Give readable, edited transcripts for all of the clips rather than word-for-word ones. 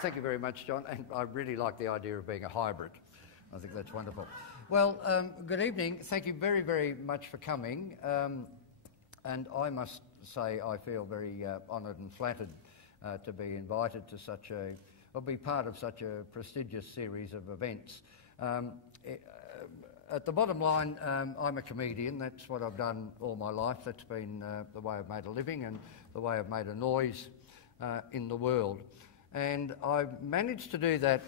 Thank you very much, John, and I really like the idea of being a hybrid. I think that's wonderful. Well, good evening. Thank you very, very much for coming. And I must say I feel very honoured and flattered to be invited to such a, or be part of such a prestigious series of events. At the bottom line, I'm a comedian. That's what I've done all my life. That's been the way I've made a living and the way I've made a noise in the world. And I've managed to do that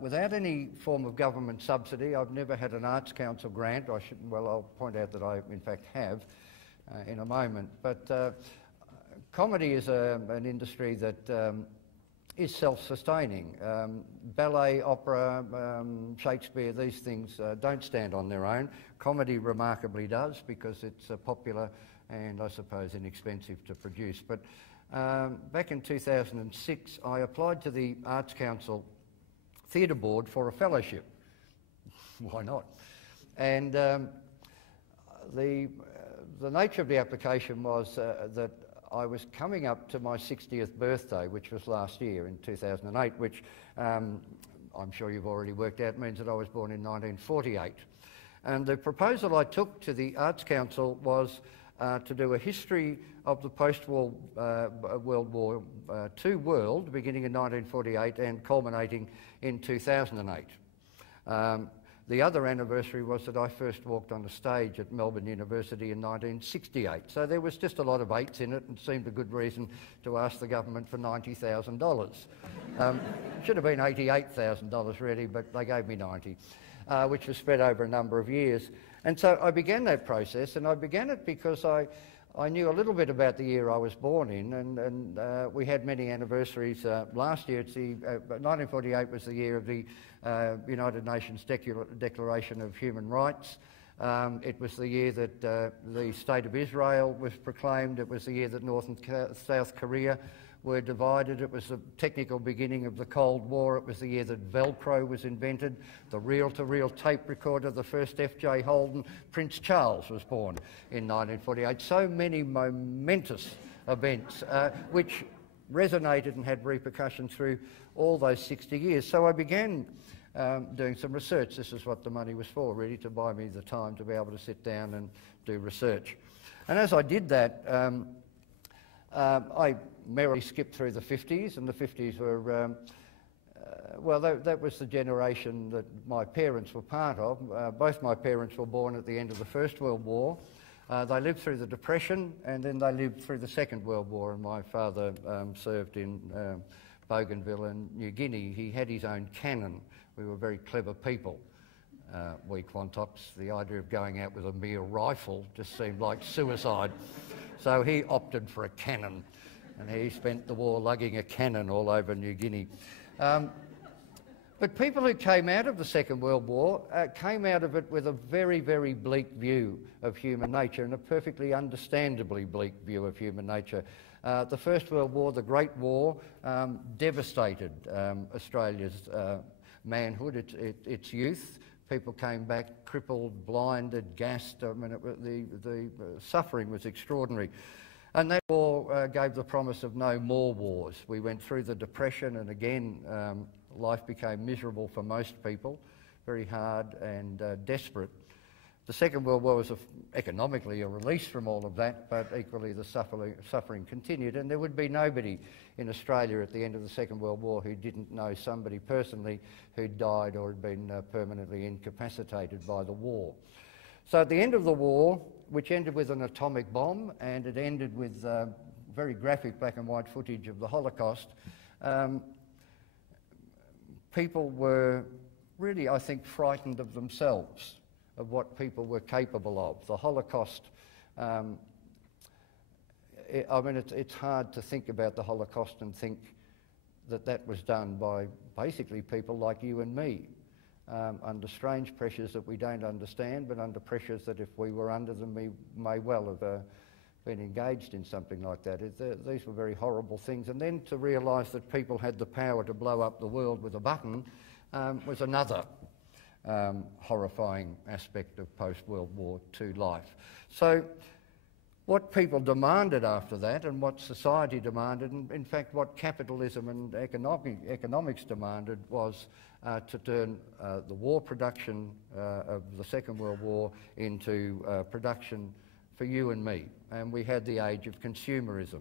without any form of government subsidy. I've never had an Arts Council grant. Well, I'll point out that I, in fact, have in a moment. But comedy is an industry that is self-sustaining. Ballet, opera, Shakespeare, these things don't stand on their own. Comedy remarkably does, because it's popular and, I suppose, inexpensive to produce. But back in 2006, I applied to the Arts Council Theatre Board for a fellowship. Why not? And the nature of the application was that I was coming up to my 60th birthday, which was last year in 2008, which I'm sure you've already worked out means that I was born in 1948. And the proposal I took to the Arts Council was to do a history of the post-World War II world, beginning in 1948 and culminating in 2008. The other anniversary was that I first walked on a stage at Melbourne University in 1968. So there was just a lot of eights in it, and seemed a good reason to ask the government for $90,000. Should have been $88,000 really, but they gave me 90, which was spread over a number of years. And so I began that process, and I began it because I knew a little bit about the year I was born in, and we had many anniversaries. Last year, 1948 was the year of the United Nations Declaration of Human Rights. It was the year that the State of Israel was proclaimed. It was the year that North and South Korea were divided. It was the technical beginning of the Cold War. It was the year that Velcro was invented, the reel-to-reel tape recorder, the first F.J. Holden. Prince Charles was born in 1948. So many momentous events which resonated and had repercussions through all those 60 years. So I began doing some research. This is what the money was for, really, to buy me the time to be able to sit down and do research. And as I did that, I merrily skipped through the 50s, and the 50s were, well, that was the generation that my parents were part of. Both my parents were born at the end of the First World War. They lived through the Depression, and then they lived through the Second World War, and my father served in Bougainville and New Guinea. He had his own cannon. We were very clever people. We Quantocks, the idea of going out with a mere rifle just seemed like suicide. So he opted for a cannon, and he spent the war lugging a cannon all over New Guinea. But people who came out of the Second World War came out of it with a very, very bleak view of human nature, and a perfectly understandably bleak view of human nature. The First World War, the Great War, devastated Australia's manhood, its youth. People came back crippled, blinded, gassed. I mean, the suffering was extraordinary. And that war gave the promise of no more wars. We went through the Depression, and again, life became miserable for most people, very hard and desperate. The Second World War was economically a release from all of that, but equally the suffering continued, and there would be nobody in Australia at the end of the Second World War who didn't know somebody personally who died or had been permanently incapacitated by the war. So at the end of the war, which ended with an atomic bomb, and it ended with very graphic black and white footage of the Holocaust, people were really, I think, frightened of themselves, of what people were capable of. The Holocaust, I mean, it's hard to think about the Holocaust and think that that was done by basically people like you and me, under strange pressures that we don't understand, but under pressures that if we were under them, we may well have been engaged in something like that. These were very horrible things. And then to realise that people had the power to blow up the world with a button was another horrifying aspect of post-World War II life. So what people demanded after that, and what society demanded, and in fact what capitalism and economics demanded, was to turn the war production of the Second World War into production for you and me. And we had the age of consumerism.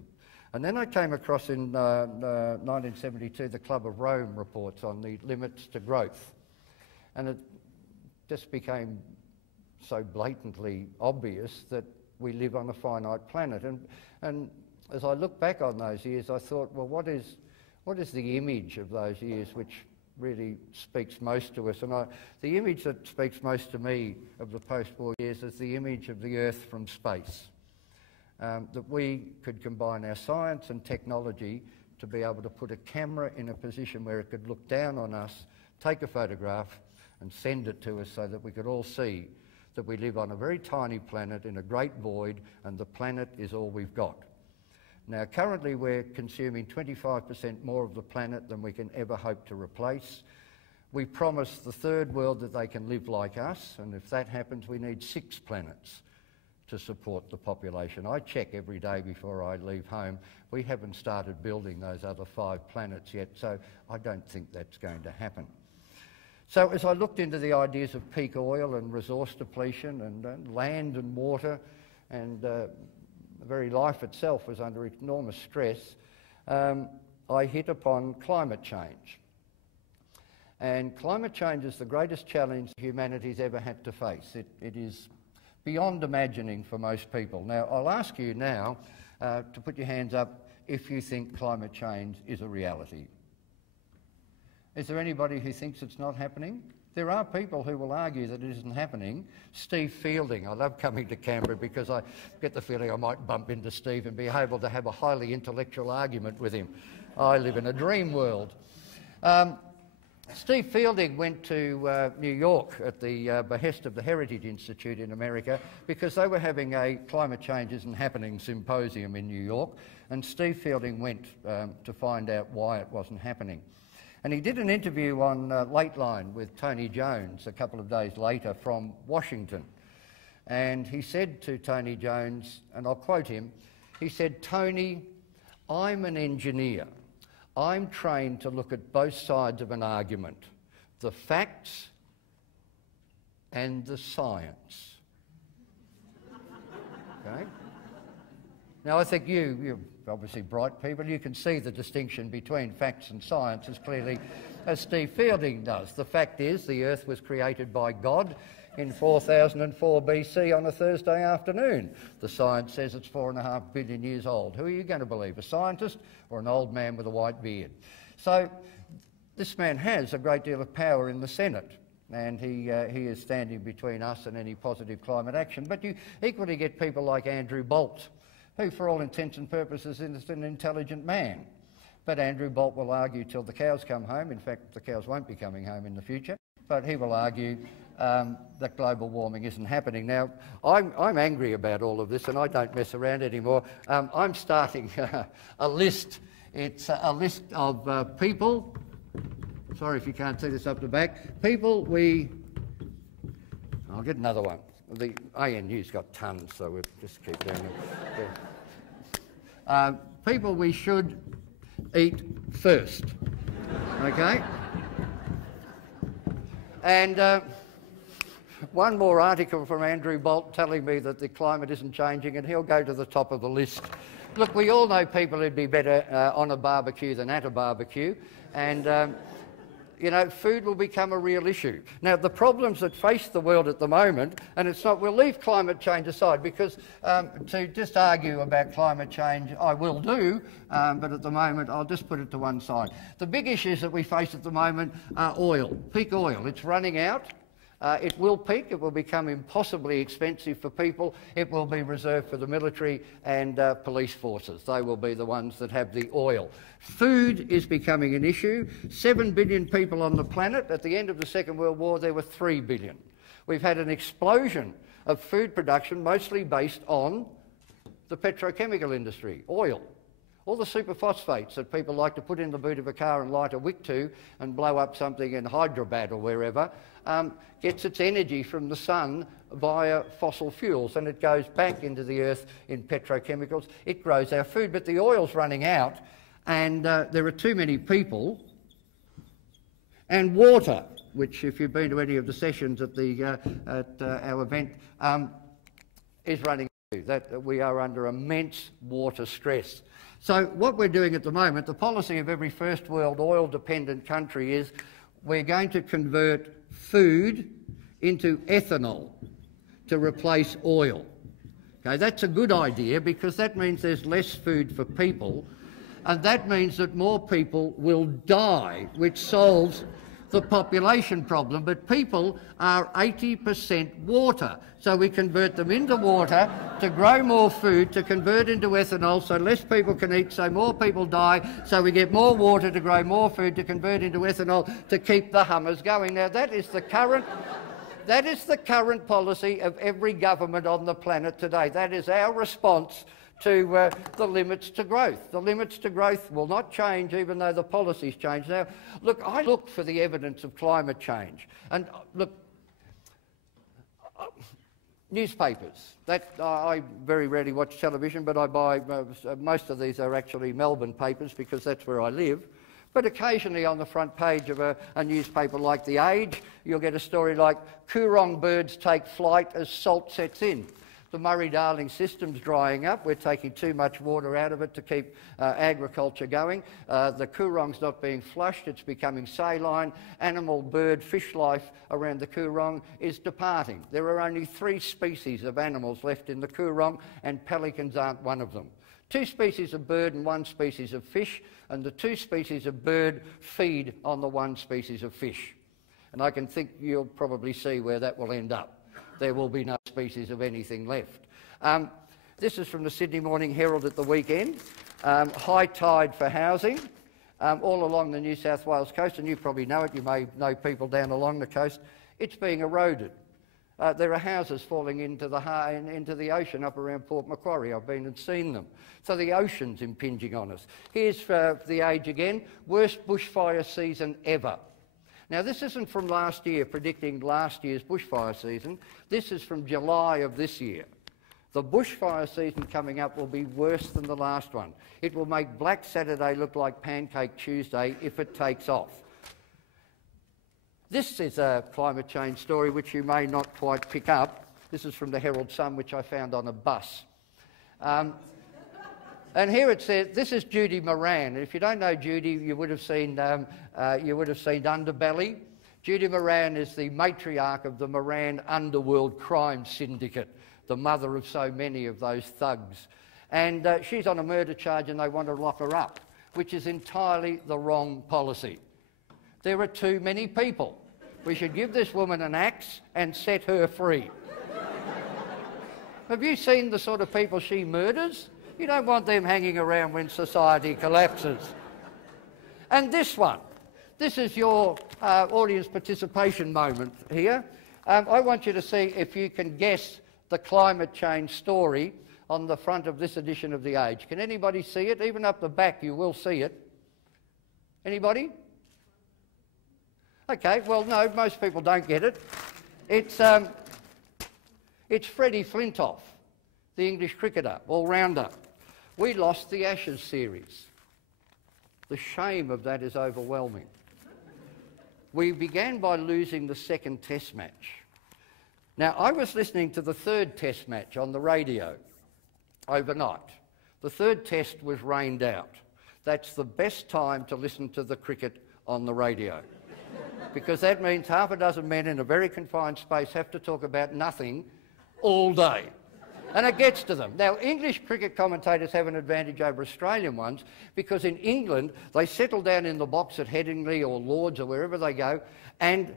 And then I came across in 1972 the Club of Rome reports on the limits to growth. And it just became so blatantly obvious that we live on a finite planet. And as I look back on those years, I thought, well, what is the image of those years which really speaks most to us? And the image that speaks most to me of the post-war years is the image of the Earth from space. That we could combine our science and technology to be able to put a camera in a position where it could look down on us, take a photograph and send it to us so that we could all see that we live on a very tiny planet in a great void, and the planet is all we've got. Now, currently we're consuming 25% more of the planet than we can ever hope to replace. We promise the third world that they can live like us, and if that happens, we need 6 planets to support the population. I check every day before I leave home. We haven't started building those other 5 planets yet, so I don't think that's going to happen. So as I looked into the ideas of peak oil and resource depletion and land and water, and the very life itself was under enormous stress, I hit upon climate change. And climate change is the greatest challenge humanity's ever had to face. It is beyond imagining for most people. Now, I'll ask you now to put your hands up if you think climate change is a reality. Is there anybody who thinks it's not happening? There are people who will argue that it isn't happening. Steve Fielding, I love coming to Canberra because I get the feeling I might bump into Steve and be able to have a highly intellectual argument with him. I live in a dream world. Steve Fielding went to New York at the behest of the Heritage Institute in America because they were having a climate change isn't happening symposium in New York, and Steve Fielding went to find out why it wasn't happening. And he did an interview on Late Line with Tony Jones a couple of days later from Washington. And he said to Tony Jones, and I'll quote him, he said, "Tony, I'm an engineer. I'm trained to look at both sides of an argument, the facts and the science." Okay? Now, I think you're obviously bright people, you can see the distinction between facts and science as clearly as Steve Fielding does. The fact is the Earth was created by God in 4004 BC on a Thursday afternoon. The science says it's 4.5 billion years old. Who are you going to believe, a scientist or an old man with a white beard? So this man has a great deal of power in the Senate, and he is standing between us and any positive climate action. But you equally get people like Andrew Bolt, who for all intents and purposes is an intelligent man. But Andrew Bolt will argue till the cows come home. In fact, the cows won't be coming home in the future, but he will argue that global warming isn't happening. Now, I'm angry about all of this, and I don't mess around anymore. I'm starting a list. It's a list of people. Sorry if you can't see this up the back. People I'll get another one. The ANU's got tons, so we'll just keep doing it. People we should eat first, okay? And one more article from Andrew Bolt telling me that the climate isn't changing, and he'll go to the top of the list. Look, we all know people who'd be better on a barbecue than at a barbecue, and you know, food will become a real issue. Now, the problems that face the world at the moment, and it's not, we'll leave climate change aside because to just argue about climate change, I will do, but at the moment I'll just put it to one side. The big issues that we face at the moment are oil, peak oil. It's running out. It will peak, it will become impossibly expensive for people, it will be reserved for the military and police forces. They will be the ones that have the oil. Food is becoming an issue. 7 billion people on the planet. At the end of the Second World War, there were 3 billion. We've had an explosion of food production, mostly based on the petrochemical industry, oil. All the superphosphates that people like to put in the boot of a car and light a wick to and blow up something in Hyderabad or wherever, gets its energy from the sun via fossil fuels, and it goes back into the earth in petrochemicals. It grows our food, but the oil's running out, and there are too many people. And water, which if you've been to any of the sessions at our event, is running out. That we are under immense water stress. So what we're doing at the moment, the policy of every first world oil-dependent country is we're going to convert food into ethanol to replace oil. Okay, that's a good idea because that means there's less food for people, and that means that more people will die, which solves the population problem. But people are 80% water, so we convert them into water to grow more food, to convert into ethanol so less people can eat, so more people die, so we get more water to grow more food, to convert into ethanol to keep the hummers going. Now that is the current policy of every government on the planet today. That is our response to the limits to growth. The limits to growth will not change even though the policies change. Now, look, I look for the evidence of climate change. And look, newspapers. I very rarely watch television, but I buy, most of these are actually Melbourne papers because that's where I live. But occasionally on the front page of a newspaper like The Age, you'll get a story like, Coorong birds take flight as salt sets in. The Murray-Darling system's drying up. We're taking too much water out of it to keep agriculture going. The Coorong's not being flushed. It's becoming saline. Animal, bird, fish life around the Coorong is departing. There are only 3 species of animals left in the Coorong, and pelicans aren't one of them. 2 species of bird and 1 species of fish, and the 2 species of bird feed on the 1 species of fish. And I can think you'll probably see where that will end up. There will be no species of anything left. This is from the Sydney Morning Herald at the weekend. High tide for housing all along the New South Wales coast, and you probably know it. You may know people down along the coast. It's being eroded. There are houses falling into the ocean up around Port Macquarie. I've been and seen them. So the ocean's impinging on us. Here's The Age again. Worst bushfire season ever. Now, this isn't from last year, predicting last year's bushfire season. This is from July of this year. The bushfire season coming up will be worse than the last one. It will make Black Saturday look like Pancake Tuesday if it takes off. This is a climate change story which you may not quite pick up. This is from the Herald Sun, which I found on a bus. And here it says, this is Judy Moran. If you don't know Judy, you would have seen Underbelly. Judy Moran is the matriarch of the Moran underworld crime syndicate, the mother of so many of those thugs. And she's on a murder charge and they want to lock her up, which is entirely the wrong policy. There are too many people. We should give this woman an axe and set her free. Have you seen the sort of people she murders? You don't want them hanging around when society collapses. And this one, this is your audience participation moment here. I want you to see if you can guess the climate change story on the front of this edition of The Age. Can anybody see it? Even up the back you will see it. Anybody? Okay, well no, most people don't get it. It's Freddie Flintoff, the English cricketer, all-rounder. We lost the Ashes series. The shame of that is overwhelming. We began by losing the 2nd test match. Now, I was listening to the 3rd test match on the radio overnight. The 3rd test was rained out. That's the best time to listen to the cricket on the radio. Because that means half a dozen men in a very confined space have to talk about nothing all day. And it gets to them. Now, English cricket commentators have an advantage over Australian ones because in England, they settle down in the box at Headingley or Lords or wherever they go, and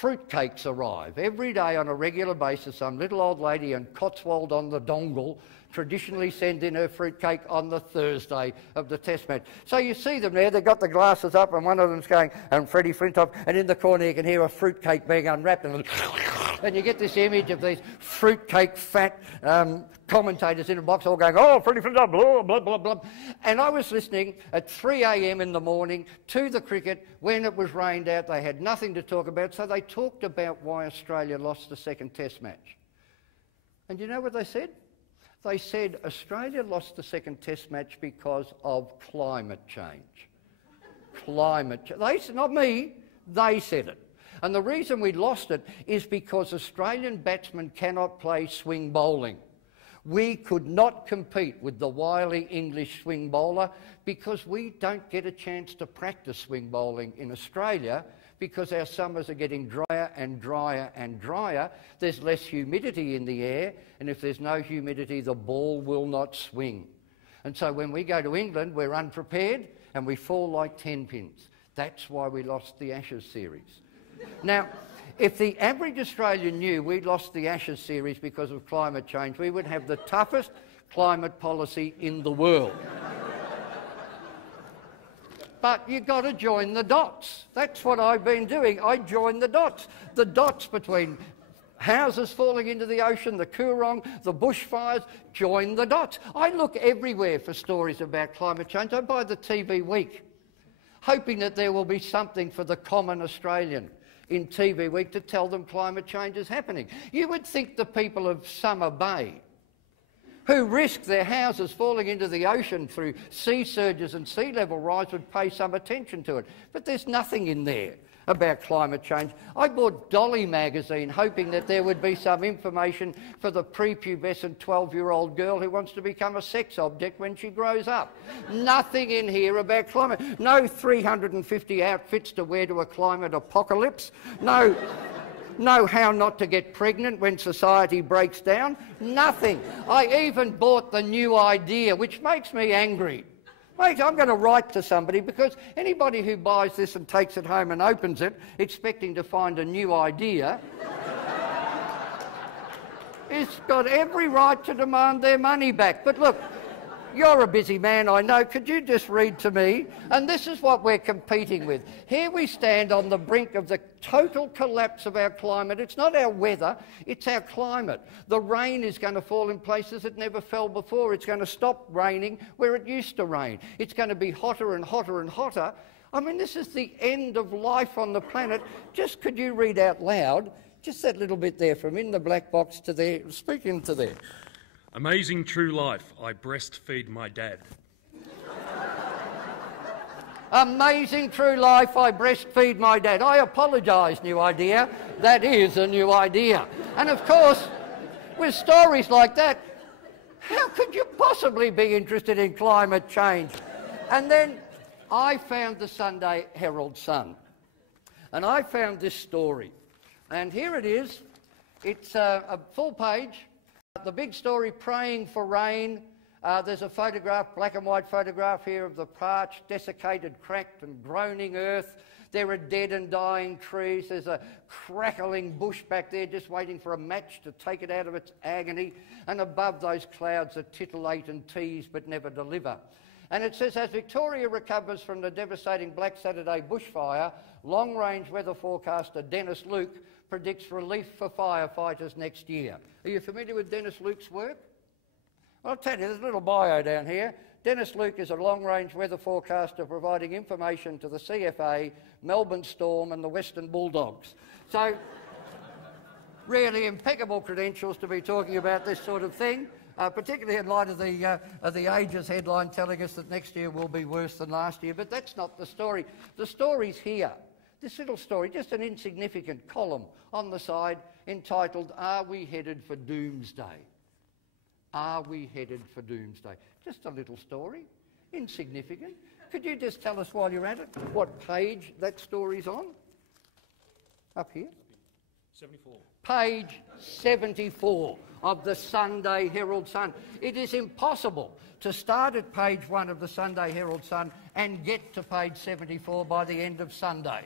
fruitcakes arrive. Every day on a regular basis, some little old lady in Cotswold on the dongle traditionally send in her fruitcake on the Thursday of the test match. So you see them there, they've got the glasses up and one of them's going, and Freddie Flintoff, and in the corner you can hear a fruitcake being unwrapped and And you get this image of these fruitcake fat commentators in a box all going, oh, pretty blah, blah, blah, blah, blah. And I was listening at 3 a.m. in the morning to the cricket when it was rained out. They had nothing to talk about, so they talked about why Australia lost the second test match. And you know what they said? They said Australia lost the second test match because of climate change. Climate change. They said, not me, they said it. And the reason we lost it is because Australian batsmen cannot play swing bowling. We could not compete with the wily English swing bowler because we don't get a chance to practice swing bowling in Australia because our summers are getting drier and drier and drier. There's less humidity in the air, and if there's no humidity, the ball will not swing. And so when we go to England, we're unprepared and we fall like 10 pins. That's why we lost the Ashes series. Now, if the average Australian knew we'd lost the Ashes series because of climate change, we would have the toughest climate policy in the world. But you've got to join the dots. That's what I've been doing. I join the dots. The dots between houses falling into the ocean, the Coorong, the bushfires, join the dots. I look everywhere for stories about climate change. I buy the TV Week, hoping that there will be something for the common Australian in TV Week to tell them climate change is happening. You would think the people of Summer Bay, who risk their houses falling into the ocean through sea surges and sea level rise, would pay some attention to it. But there's nothing in there about climate change. I bought Dolly magazine hoping that there would be some information for the prepubescent 12-year-old girl who wants to become a sex object when she grows up. Nothing in here about climate. No 350 outfits to wear to a climate apocalypse. No how not to get pregnant when society breaks down. Nothing. I even bought the new idea, which makes me angry. Mate, I'm going to write to somebody, because anybody who buys this and takes it home and opens it expecting to find a new idea has got every right to demand their money back. But look, you're a busy man, I know. Could you just read to me? And this is what we're competing with. Here we stand on the brink of the total collapse of our climate. It's not our weather, it's our climate. The rain is going to fall in places it never fell before. It's going to stop raining where it used to rain. It's going to be hotter and hotter and hotter. I mean, this is the end of life on the planet. Just could you read out loud, just that little bit there, from in the black box to there, speaking to there. Amazing true life, I breastfeed my dad. Amazing true life, I breastfeed my dad. I apologise, new idea. That is a new idea. And of course, with stories like that, how could you possibly be interested in climate change? And then I found the Sunday Herald Sun, and I found this story. And here it is. It's a full page. The big story, praying for rain. There's a photograph, black and white photograph here of the parched, desiccated, cracked and groaning earth. There are dead and dying trees. There's a crackling bush back there just waiting for a match to take it out of its agony. And above those clouds are titillate and tease but never deliver. And it says, as Victoria recovers from the devastating Black Saturday bushfire, long-range weather forecaster Dennis Luke predicts relief for firefighters next year. Are you familiar with Dennis Luke's work? Well, I'll tell you, there's a little bio down here. Dennis Luke is a long-range weather forecaster providing information to the CFA, Melbourne Storm and the Western Bulldogs. So, really impeccable credentials to be talking about this sort of thing, particularly in light of the Ages headline telling us that next year will be worse than last year. But that's not the story. The story's here. This little story, just an insignificant column on the side entitled, Are We Headed for Doomsday? Are we headed for Doomsday? Just a little story, insignificant. Could you just tell us while you're at it what page that story's on? Up here? 74. Page 74 of the Sunday Herald Sun. It is impossible to start at page 1 of the Sunday Herald Sun and get to page 74 by the end of Sunday.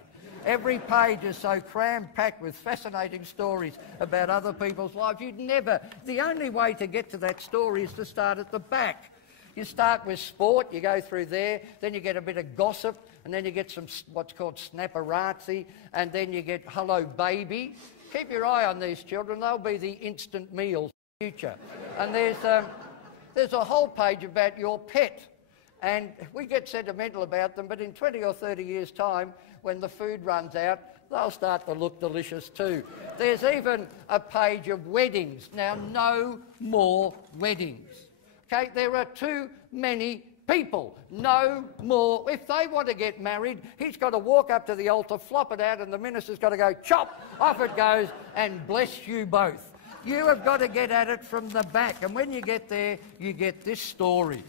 Every page is so cram-packed with fascinating stories about other people's lives. The only way to get to that story is to start at the back. You start with sport, you go through there, then you get a bit of gossip, and then you get some what's called snapperazzi, and then you get hello baby. Keep your eye on these children, they'll be the instant meals of the future. And there's a whole page about your pet, and we get sentimental about them, but in 20 or 30 years' time, when the food runs out, they'll start to look delicious too. There's even a page of weddings. Now, no more weddings. Okay, there are too many people. No more. If they want to get married, he's got to walk up to the altar, flop it out, and the minister's got to go, chop, off it goes, and bless you both. You have got to get at it from the back, and when you get there, you get this story.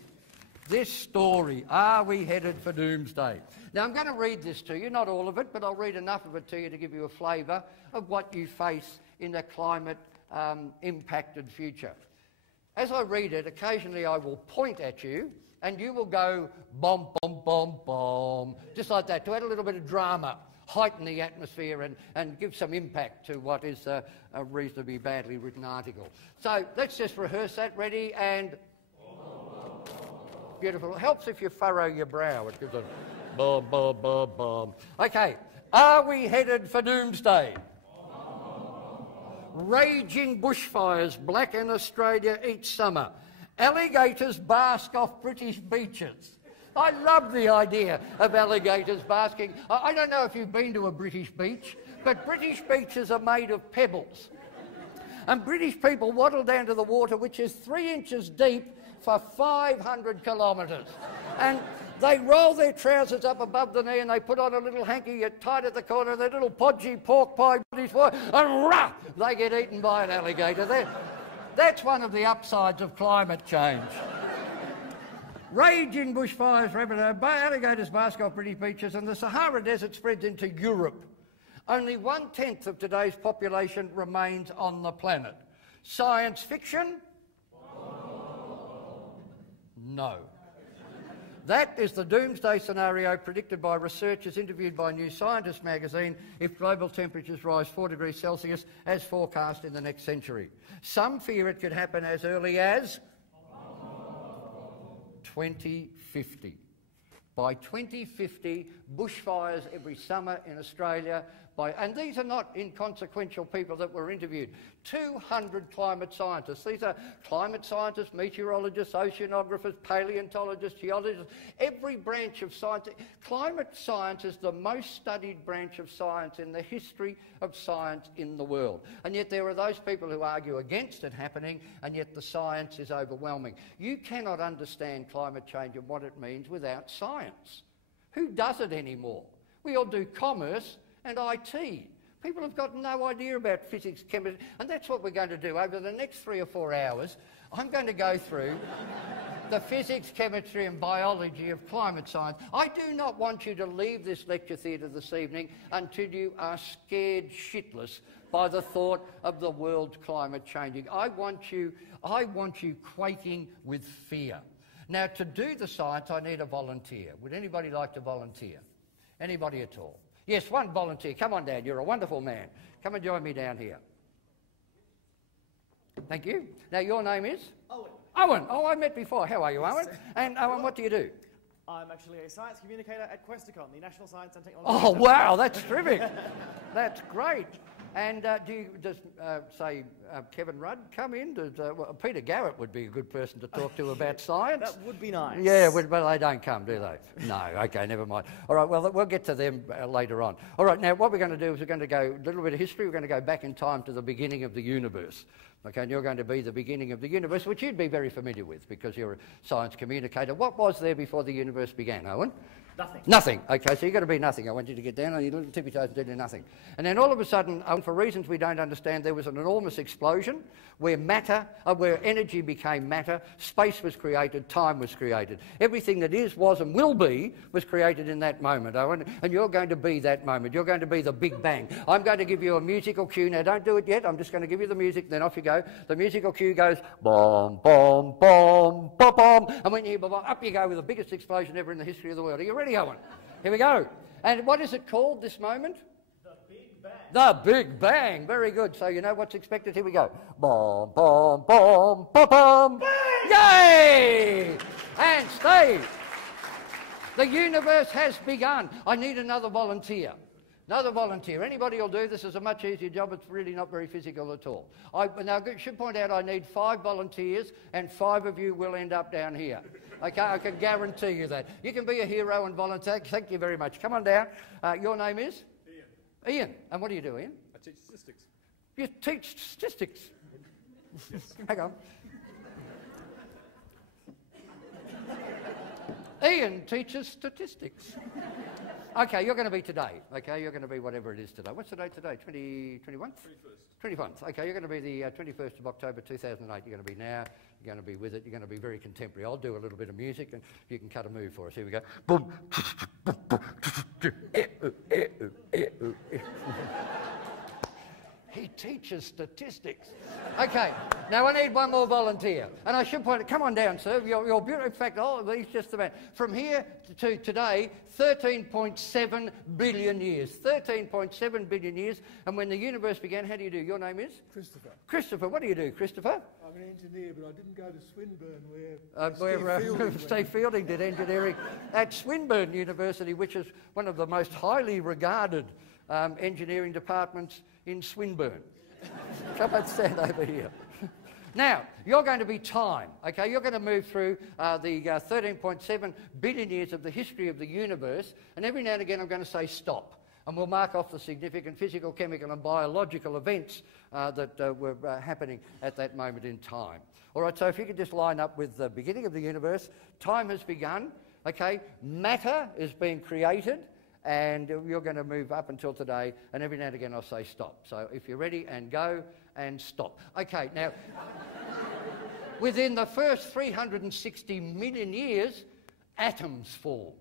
This story, are we headed for doomsday? Now, I'm going to read this to you, not all of it, but I'll read enough of it to you to give you a flavour of what you face in a climate-impacted future. As I read it, occasionally I will point at you, and you will go, bomb, bomb, bomb, bomb, just like that, to add a little bit of drama, heighten the atmosphere and give some impact to what is a reasonably badly written article. So let's just rehearse that. Ready and... Beautiful. It helps if you furrow your brow. It gives a bomb, bomb, bomb, bomb. Okay. Are we headed for doomsday? Raging bushfires blacken Australia each summer. Alligators bask off British beaches. I love the idea of alligators basking. I don't know if you've been to a British beach, but British beaches are made of pebbles. And British people waddle down to the water, which is 3 inches deep, for 500 kilometres. And they roll their trousers up above the knee and they put on a little hanky tight at the corner, their little podgy pork pie bodies, and rah, they get eaten by an alligator. That's one of the upsides of climate change. Raging bushfires, alligators bask off British beaches, and the Sahara Desert spreads into Europe. Only 1/10 of today's population remains on the planet. Science fiction? No. That is the doomsday scenario predicted by researchers interviewed by New Scientist magazine if global temperatures rise 4 degrees Celsius as forecast in the next century. Some fear it could happen as early as 2050. By 2050, bushfires every summer in Australia. And these are not inconsequential people that were interviewed. 200 climate scientists. These are climate scientists, meteorologists, oceanographers, paleontologists, geologists, every branch of science. Climate science is the most studied branch of science in the history of science in the world. And yet there are those people who argue against it happening, and yet the science is overwhelming. You cannot understand climate change and what it means without science. Who does it anymore? We all do commerce and IT. People have got no idea about physics, chemistry, and that's what we're going to do. Over the next 3 or 4 hours, I'm going to go through the physics, chemistry and biology of climate science. I do not want you to leave this lecture theatre this evening until you are scared shitless by the thought of the world's climate changing. I want you quaking with fear. Now, to do the science, I need a volunteer. Would anybody like to volunteer? Anybody at all? Yes, one volunteer. Come on down. You're a wonderful man. Come and join me down here. Thank you. Now, your name is? Owen. Owen. Oh, I met before. How are you, Owen? And Owen, what do you do? I'm actually a science communicator at Quantock, the National Science and Technology Oh, Centre. wow, that's terrific. That's great. And does Kevin Rudd come in? Well, Peter Garrett would be a good person to talk to about science. That would be nice. Yeah, but they don't come, do they? No, okay, never mind. All right, well, we'll get to them later on. All right, now what we're going to do is we're going to go a little bit of history. We're going to go back in time to the beginning of the universe. Okay, and you're going to be the beginning of the universe, which you'd be very familiar with because you're a science communicator. What was there before the universe began, Owen? Nothing. Nothing. Okay, so you've got to be nothing. I want you to get down on your little tippy toes and do nothing. And then all of a sudden, for reasons we don't understand, there was an enormous explosion where where energy became matter, space was created, time was created. Everything that is, was and will be was created in that moment, Owen. And you're going to be that moment. You're going to be the Big Bang. I'm going to give you a musical cue. Now, don't do it yet. I'm just going to give you the music, then off you go. The musical cue goes, boom, boom, boom, boom, boom. And when you hear boom, up you go with the biggest explosion ever in the history of the world. Are you ready, Owen? Here we go. And what is it called, this moment? The Big Bang. The Big Bang. Very good. So you know what's expected. Here we go. Boom, boom, boom, boom, boom. Yay! And Steve. The universe has begun. I need another volunteer. Another volunteer. Anybody will do this. Is a much easier job. It's really not very physical at all. Now, I should point out I need 5 volunteers, and 5 of you will end up down here. Okay, I can guarantee you that. You can be a hero and volunteer. Thank you very much. Come on down. Your name is? Ian. Ian. And what do you do, Ian? I teach statistics. You teach statistics? Yes. Hang on. Ian teaches statistics. Okay, you're going to be today. Okay, you're going to be whatever it is today. What's the date today? 21st? 21st. Okay, you're going to be the 21st of October 2008. You're going to be now. You're going to be with it. You're going to be very contemporary. I'll do a little bit of music and you can cut a move for us. Here we go. Boom. He teaches statistics. Okay, now I need one more volunteer. And I should point out, come on down, sir. You're beautiful. In fact, he's just the man. From here to today, 13.7 billion years. 13.7 billion years. And when the universe began, how do you do? Your name is? Christopher. Christopher, what do you do, Christopher? I'm an engineer, but I didn't go to Swinburne where Steve Fielding did engineering at Swinburne University, which is one of the most highly regarded engineering departments in Swinburne. Come and stand over here. Now, you're going to be time, okay? You're going to move through the 13.7 billion years of the history of the universe, and every now and again I'm going to say stop. And we'll mark off the significant physical, chemical and biological events that were happening at that moment in time. All right, so if you could just line up with the beginning of the universe, time has begun, okay? Matter is being created, and you're going to move up until today, and every now and again I'll say stop. So if you're ready, and go, and stop. Okay, now, within the first 360 million years, atoms formed.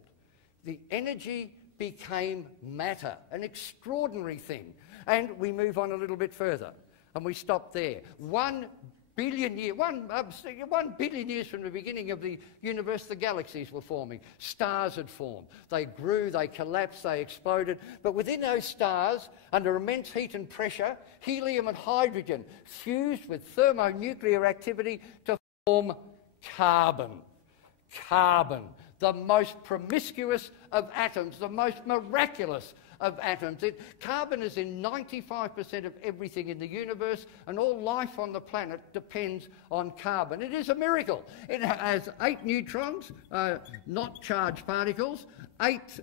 The energy became matter, an extraordinary thing. And we move on a little bit further, and we stop there. 1 billion years from the beginning of the universe, the galaxies were forming. Stars had formed. They grew, they collapsed, they exploded. But within those stars, under immense heat and pressure, helium and hydrogen fused with thermonuclear activity to form carbon. Carbon, the most promiscuous of atoms, the most miraculous of atoms. Carbon is in 95% of everything in the universe, and all life on the planet depends on carbon. It is a miracle. It has 8 neutrons, not charged particles, 6,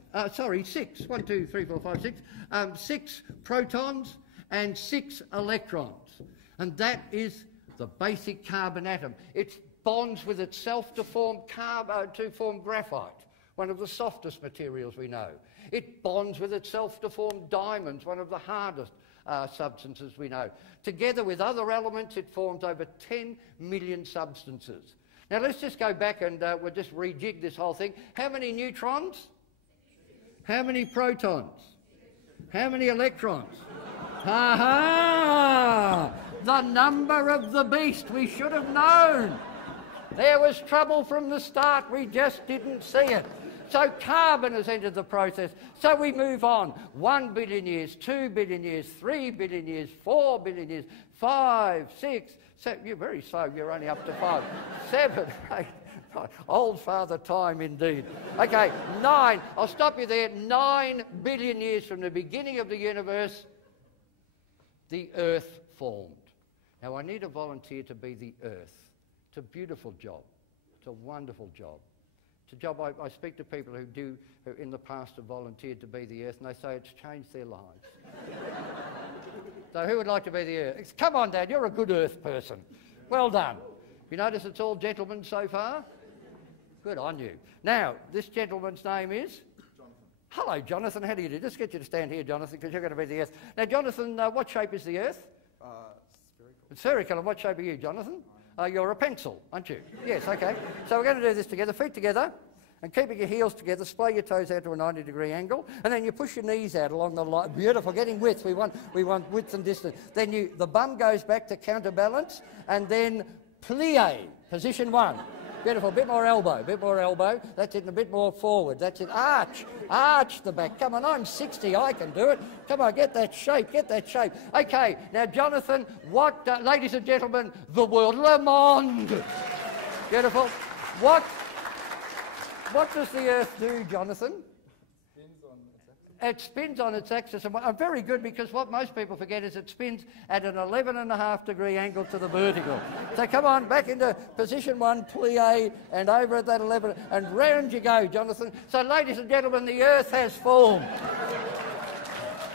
1, 2, 3, 4, 5, 6, 6 protons and 6 electrons. And that is the basic carbon atom. It bonds with itself to form graphite, one of the softest materials we know. It bonds with itself to form diamonds, one of the hardest substances we know. Together with other elements, it forms over 10 million substances. Now let's just go back and we'll just rejig this whole thing. How many neutrons? How many protons? How many electrons? Ha ha! The number of the beast, we should have known. There was trouble from the start, we just didn't see it. So carbon has entered the process. So we move on. 1 billion years, 2 billion years, 3 billion years, 4 billion years, 5, 6, 7. You're very slow. You're only up to 5. 7, 8. Old father time indeed. Okay, 9. I'll stop you there. 9 billion years from the beginning of the universe, the Earth formed. Now I need a volunteer to be the Earth. It's a beautiful job. It's a wonderful job. It's a job I speak to people who in the past have volunteered to be the Earth, and they say it's changed their lives. So who would like to be the Earth? Come on, Dad, you're a good Earth person. Well done. You notice it's all gentlemen so far? Good on you. Now, this gentleman's name is? Jonathan. Hello, Jonathan. How do you do? Just get you to stand here, Jonathan, because you're going to be the Earth. Now, Jonathan, what shape is the Earth? Spherical. It's spherical. And what shape are you, Jonathan? You're a pencil, aren't you? Yes, okay. So we're going to do this together. Feet together, and keeping your heels together. Splay your toes out to a 90-degree angle, and then you push your knees out along the line. Beautiful, getting width. We want width and distance. Then the bum goes back to counterbalance, and then plie, position 1. Beautiful, bit more elbow. That's it, and a bit more forward. That's it, arch the back. Come on, I'm 60, I can do it. Come on, get that shape. Okay, now Jonathan, ladies and gentlemen, the world, Le Monde. Beautiful. What does the Earth do, Jonathan? It spins on its axis, and very good, because what most people forget is it spins at an 11.5-degree angle to the vertical. So come on, back into position 1, plie, and over at that 11, and round you go, Jonathan. So ladies and gentlemen, the Earth has formed.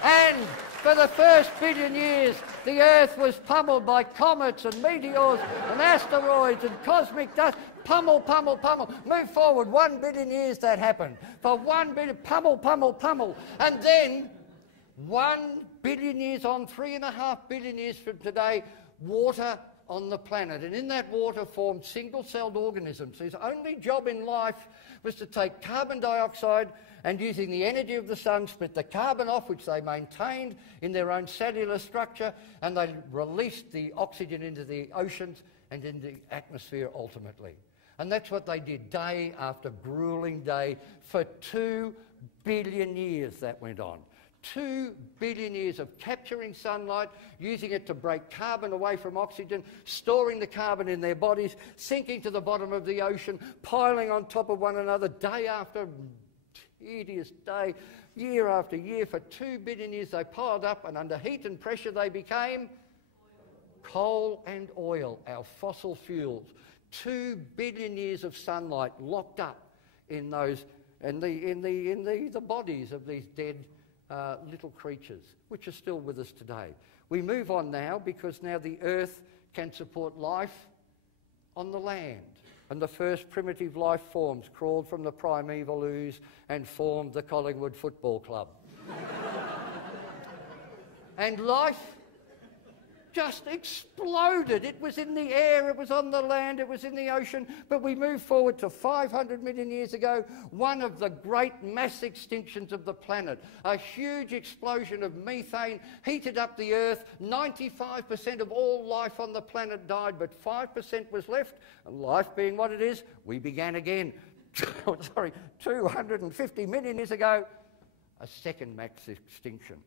And for the first billion years, the Earth was pummeled by comets and meteors and asteroids and cosmic dust. Pummel, pummel, pummel. Move forward 1 billion years that happened. For 1 billion, pummel, pummel, pummel. And then 1 billion years on, 3.5 billion years from today, water on the planet. And in that water formed single-celled organisms whose only job in life was to take carbon dioxide and, using the energy of the sun, split the carbon off, which they maintained in their own cellular structure, and they released the oxygen into the oceans and into the atmosphere ultimately. And that's what they did day after gruelling day for 2 billion years. That went on. 2 billion years of capturing sunlight, using it to break carbon away from oxygen, storing the carbon in their bodies, sinking to the bottom of the ocean, piling on top of one another day after tedious day, year after year. For 2 billion years they piled up, and under heat and pressure they became coal and oil, our fossil fuels. 2 billion years of sunlight locked up in those, in the bodies of these dead little creatures, which are still with us today. We move on now, because now the Earth can support life on the land. And the first primitive life forms crawled from the primeval ooze and formed the Collingwood Football Club. And life just exploded. It was in the air, it was on the land, it was in the ocean. But we move forward to 500 million years ago, one of the great mass extinctions of the planet. A huge explosion of methane heated up the Earth. 95% of all life on the planet died, but 5% was left. And life being what it is, we began again. 250 million years ago, a second mass extinction.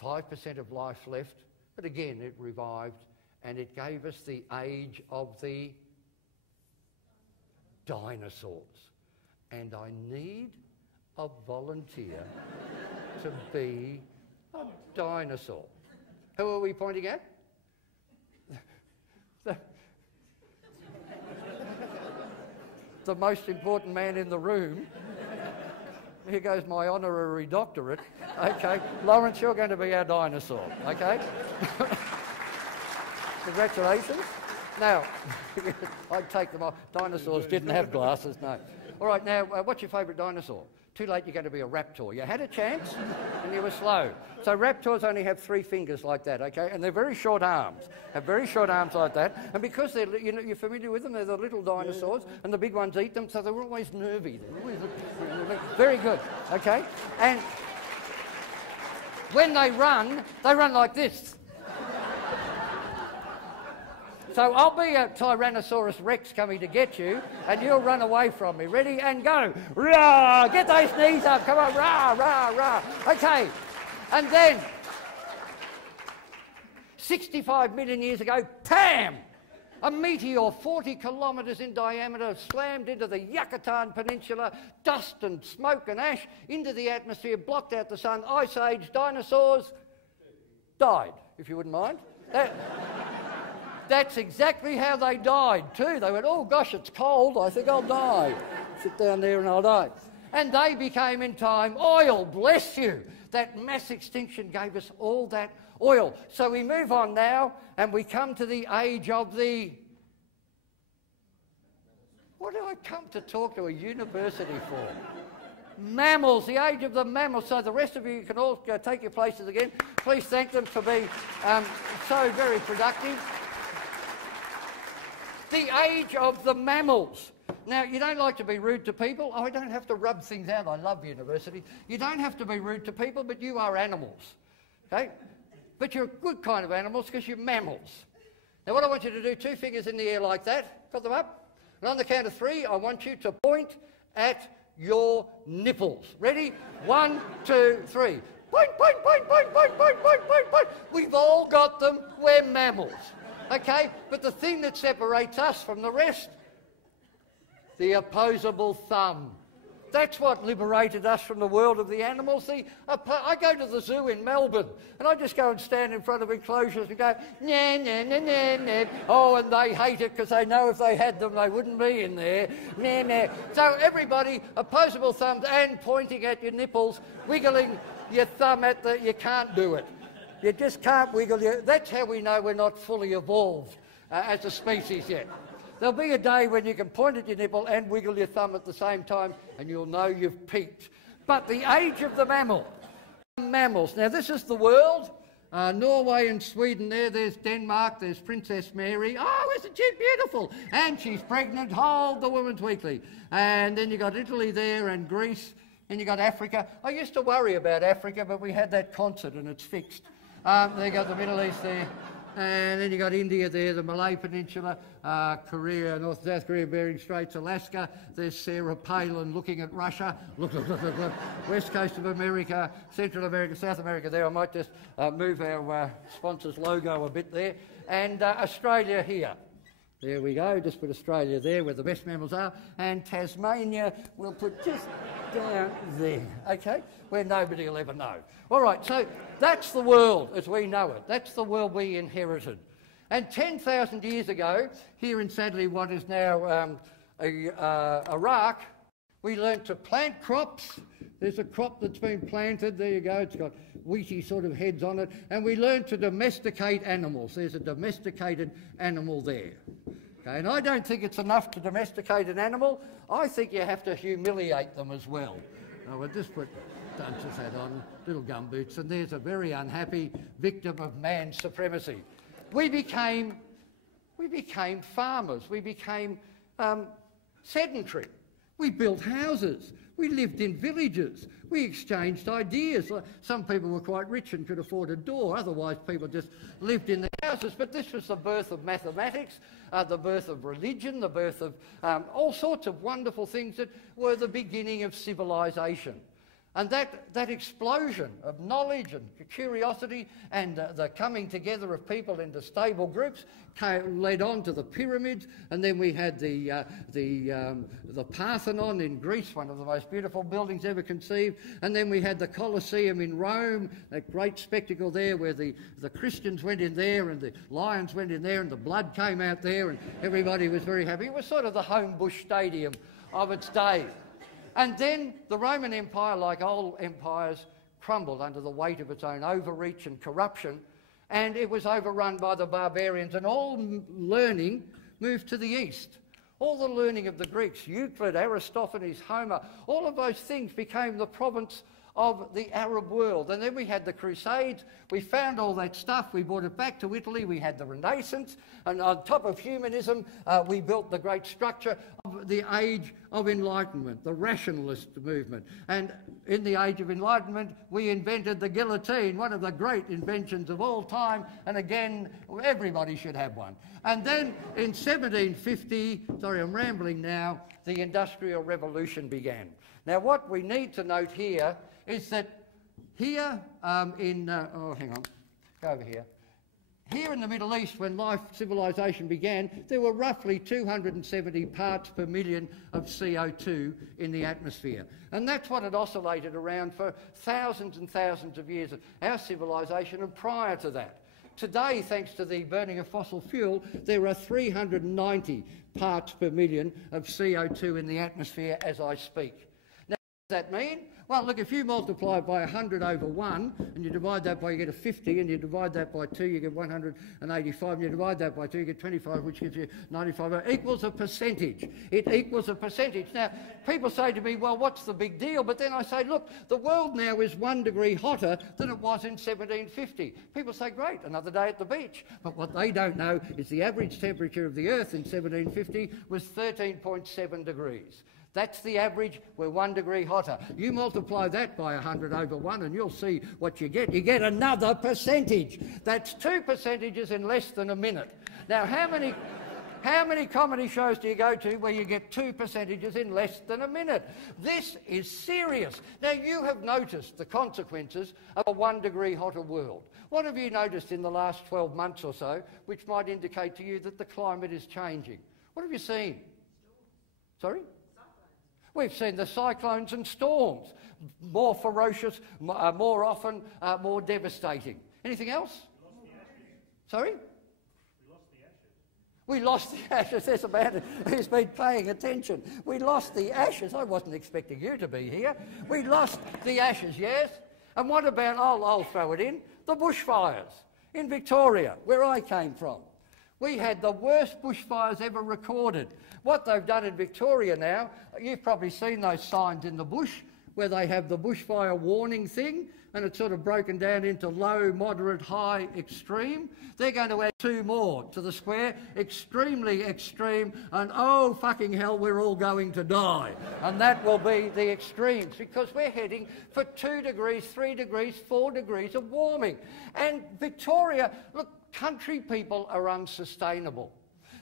5% of life left. But again, it revived, and it gave us the age of the dinosaurs. And I need a volunteer to be a dinosaur. Who are we pointing at? The most important man in the room. Here goes my honorary doctorate. Okay, Lawrence, you're going to be our dinosaur, okay? Congratulations. Now, I'd take them off. Dinosaurs didn't have glasses, no. All right, now, what's your favourite dinosaur? Too late, you're going to be a raptor. You had a chance, and you were slow. So raptors only have 3 fingers like that, okay? And they're very short arms. Have very short arms like that. And because they're, you know, you're familiar with them, they're the little dinosaurs, and the big ones eat them, so they're always nervy. They're always very good, okay? And when they run like this. So I'll be a Tyrannosaurus Rex coming to get you, and you'll run away from me. Ready? And go. Rah! Get those knees up. Come on. Rah, rah, rah. Okay. And then, 65 million years ago, PAM! A meteor 40 kilometres in diameter slammed into the Yucatan Peninsula, dust and smoke and ash into the atmosphere, blocked out the sun, ice age, dinosaurs died, if you wouldn't mind. That's exactly how they died too. They went, oh gosh, it's cold, I think I'll die. Sit down there and I'll die. And they became in time oil, bless you. That mass extinction gave us all that oil. So we move on now and we come to the age of the... What do I come to talk to a university for? Mammals, the age of the mammals. So the rest of you can all go take your places again. Please thank them for being so very productive. The age of the mammals. Now, you don't like to be rude to people. Oh, I don't have to rub things out. I love university. You don't have to be rude to people, but you are animals, okay? But you're a good kind of animals because you're mammals. Now, what I want you to do, 2 fingers in the air like that. Got them up. And on the count of 3, I want you to point at your nipples. Ready? 1, 2, 3. Point, point, point, point, point, point, point, point, point. We've all got them. We're mammals. Okay, but the thing that separates us from the rest, The opposable thumb. That's what liberated us from the world of the animals. I go to the zoo in Melbourne and I just go and stand in front of enclosures and go, nah, nah, nah, nah, nah. Oh, and they hate it because they know if they had them they wouldn't be in there. Nah, nah. So everybody, opposable thumbs and pointing at your nipples, wiggling your thumb at you can't do it. You just can't wiggle your... That's how we know we're not fully evolved as a species yet. There'll be a day when you can point at your nipple and wiggle your thumb at the same time and you'll know you've peaked. But the age of the mammal. Mammals. Now this is the world. Norway and Sweden there's Denmark, there's Princess Mary. Oh, isn't she beautiful? And she's pregnant. Hold the Woman's Weekly. And then you got Italy there and Greece. And you got Africa. I used to worry about Africa, but we had that concert and it's fixed. There you got the Middle East there. And then you got India there, the Malay Peninsula, Korea, South Korea, Bering Straits, Alaska. There's Sarah Palin looking at Russia. Look. West coast of America, Central America, South America there. I might just move our sponsor's logo a bit there. And Australia here. There we go, just put Australia there where the best mammals are. And Tasmania we'll put just down there, okay, where nobody will ever know. All right, so that's the world as we know it. That's the world we inherited. And 10,000 years ago, here in sadly what is now Iraq, we learnt to plant crops. There's a crop that's been planted, there you go, it's got wheaty sort of heads on it, and we learnt to domesticate animals. There's a domesticated animal there. Okay, and I don't think it's enough to domesticate an animal. I think you have to humiliate them as well. We'll just put Dunce's hat on, little gumboots, and there's a very unhappy victim of man's supremacy. We became farmers. We became sedentary. We built houses. We lived in villages. We exchanged ideas. Some people were quite rich and could afford a door. Otherwise, people just lived in their houses. But this was the birth of mathematics, the birth of religion, the birth of all sorts of wonderful things that were the beginning of civilization. And that explosion of knowledge and curiosity and the coming together of people into stable groups led on to the pyramids, and then we had the Parthenon in Greece, one of the most beautiful buildings ever conceived, and then we had the Colosseum in Rome, that great spectacle there where the Christians went in there and the lions went in there and the blood came out there and everybody was very happy. It was sort of the Homebush Stadium of its day. And then the Roman Empire, like all empires, crumbled under the weight of its own overreach and corruption, and it was overrun by the barbarians, and all learning moved to the east. All the learning of the Greeks, Euclid, Aristophanes, Homer, all of those things became the province of the Arab world. And then we had the Crusades, we found all that stuff, we brought it back to Italy, we had the Renaissance, and on top of humanism, we built the great structure of the Age of Enlightenment, the rationalist movement. And in the Age of Enlightenment, we invented the guillotine, one of the great inventions of all time, and again, everybody should have one. And then in 1750, sorry, I'm rambling now, the Industrial Revolution began. Now, what we need to note here is that here oh, hang on, go over here. Here in the Middle East, when civilization began, there were roughly 270 parts per million of CO2 in the atmosphere. And that's what had oscillated around for thousands and thousands of years of our civilization and prior to that. Today, thanks to the burning of fossil fuel, there are 390 parts per million of CO2 in the atmosphere as I speak. Now, what does that mean? Well, look, if you multiply it by 100 over 1, and you divide that by, you get a 50, and you divide that by 2, you get 185, and you divide that by 2, you get 25, which gives you 95. It equals a percentage. It equals a percentage. Now, people say to me, well, what's the big deal? But then I say, look, the world now is 1 degree hotter than it was in 1750. People say, great, another day at the beach. But what they don't know is the average temperature of the Earth in 1750 was 13.7 degrees. That's the average. We're 1 degree hotter. You multiply that by 100 over 1 and you'll see what you get. You get another percentage. That's 2 percentages in less than a minute. Now, how many comedy shows do you go to where you get 2 percentages in less than a minute? This is serious. Now, you have noticed the consequences of a 1 degree hotter world. What have you noticed in the last 12 months or so which might indicate to you that the climate is changing? What have you seen? Sorry? We've seen the cyclones and storms, more ferocious, more often, more devastating. Anything else? Sorry? We lost the ashes. There's a man who's been paying attention. We lost the ashes. I wasn't expecting you to be here. We lost the ashes, yes? And what about, I'll throw it in, the bushfires in Victoria, where I came from. We had the worst bushfires ever recorded. What they've done in Victoria now, you've probably seen those signs in the bush where they have the bushfire warning thing, and it's sort of broken down into low, moderate, high, extreme. They're going to add 2 more to the square, extremely extreme, and oh fucking hell, we're all going to die. And that will be the extremes, because we're heading for 2 degrees, 3 degrees, 4 degrees of warming. And Victoria, look, country people are unsustainable.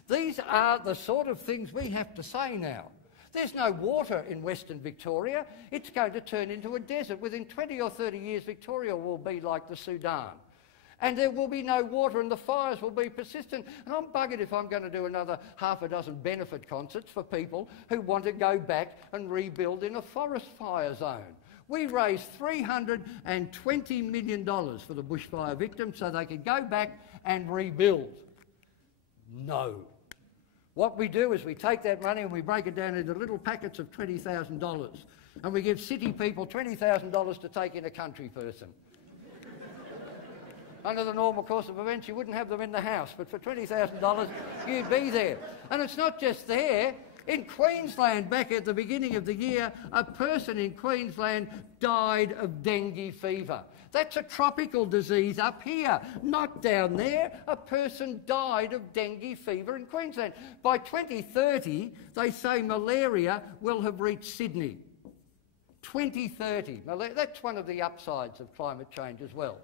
These are the sort of things we have to say now. There's no water in Western Victoria. It's going to turn into a desert. Within 20 or 30 years, Victoria will be like the Sudan. And there will be no water and the fires will be persistent. And I'm buggered if I'm going to do another half a dozen benefit concerts for people who want to go back and rebuild in a forest fire zone. We raised $320 million for the bushfire victims so they could go back and rebuild. No. What we do is we take that money and we break it down into little packets of $20,000, and we give city people $20,000 to take in a country person. Under the normal course of events, you wouldn't have them in the house, but for $20,000, you'd be there. And it's not just there. In Queensland, back at the beginning of the year, a person in Queensland died of dengue fever. That's a tropical disease up here, not down there. A person died of dengue fever in Queensland. By 2030, they say malaria will have reached Sydney. 2030. That's one of the upsides of climate change as well,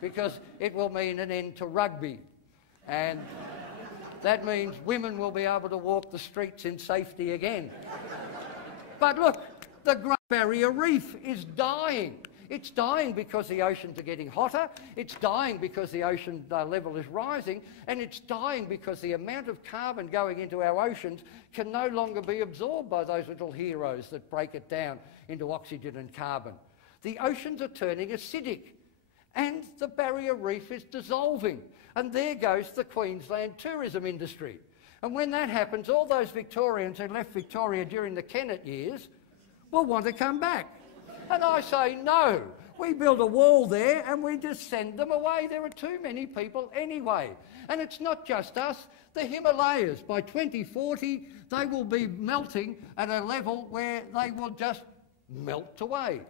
because it will mean an end to rugby. And that means women will be able to walk the streets in safety again. But look, the Great Barrier Reef is dying. It's dying because the oceans are getting hotter, it's dying because the ocean level is rising, and it's dying because the amount of carbon going into our oceans can no longer be absorbed by those little heroes that break it down into oxygen and carbon. The oceans are turning acidic, and the barrier reef is dissolving. And there goes the Queensland tourism industry. And when that happens, all those Victorians who left Victoria during the Kennett years will want to come back. And I say, no, we build a wall there and we just send them away. There are too many people anyway. And it's not just us. The Himalayas, by 2040, they will be melting at a level where they will just melt away.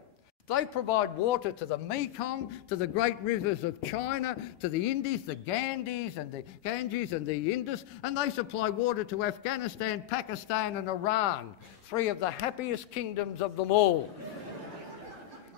They provide water to the Mekong, to the great rivers of China, to the Indies, the Ganges and the Indus, and they supply water to Afghanistan, Pakistan and Iran, 3 of the happiest kingdoms of them all.